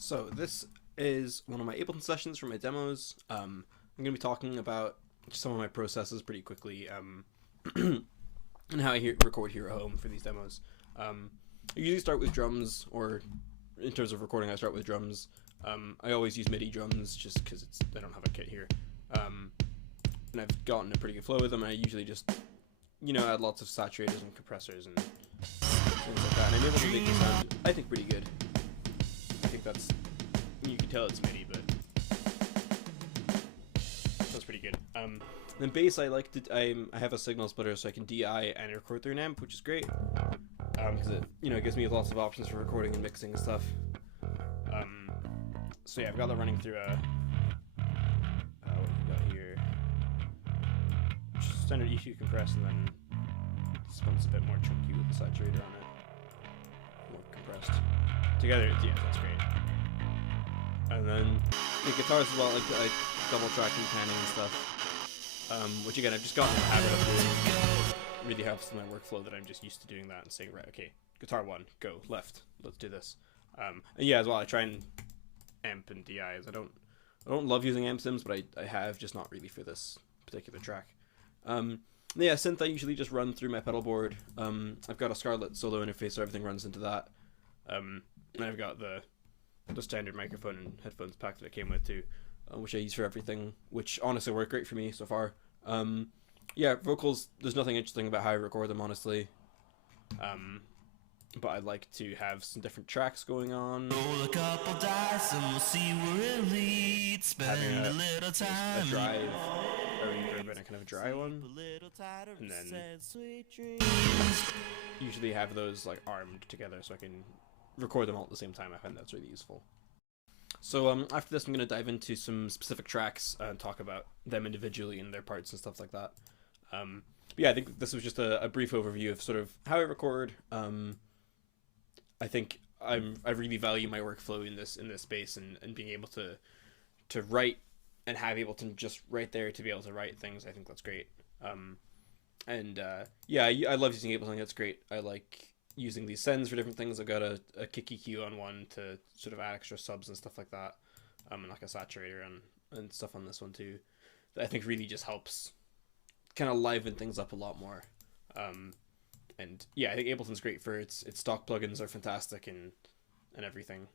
So this is one of my Ableton sessions for my demos. I'm going to be talking about some of my processes pretty quickly, and how I record here at home for these demos. I usually start with drums, or in terms of recording, I start with drums. I always use MIDI drums just because I don't have a kit here, and I've gotten a pretty good flow with them. And I usually just, add lots of saturators and compressors and things like that, and I'm able to make the sound, I think, pretty good. I think you can tell it's MIDI, but that's pretty good. Then bass, I have a signal splitter, so I can DI and record through an amp, which is great, because it gives me lots of options for recording and mixing and stuff. So yeah, I've got that running through what have we got here? Just standard EQ compress, and then this one's a bit more chunky with the saturator on it, more compressed. Together, yeah, that's great. And then the guitars as well, like I double tracking, panning and stuff, which again I've just gotten in the habit of doing. It really helps in my workflow that I'm just used to doing that and saying, right, okay, guitar one, go left, let's do this. And yeah, as well, I try and amp and DI. I don't love using amp sims, but I have, just not really for this particular track. Yeah, synth I usually just run through my pedal board. I've got a Scarlett solo interface, so everything runs into that. And I've got the standard microphone and headphones pack that it came with too, which I use for everything, which honestly work great for me so far. Yeah, vocals, there's nothing interesting about how I record them, honestly. But I'd like to have some different tracks going on. Roll a couple dice and we'll see where it leads. Spend a little time. A drive, a reverb, and a kind of a dry one. And then usually have those like armed together so I can record them all at the same time. I find that's really useful. So after this, I'm going to dive into some specific tracks and talk about them individually and their parts and stuff like that. But yeah, I think this was just a brief overview of sort of how I record. I think I really value my workflow in this space, and being able to write and have Ableton just right there to be able to write things. I think that's great. Yeah, I love using Ableton. That's great. I like using these sends for different things. I've got a kick EQ on one to sort of add extra subs and stuff like that, and like a saturator and stuff on this one too, that I think really just helps kind of liven things up a lot more. And yeah, I think Ableton's great for its stock plugins are fantastic and everything.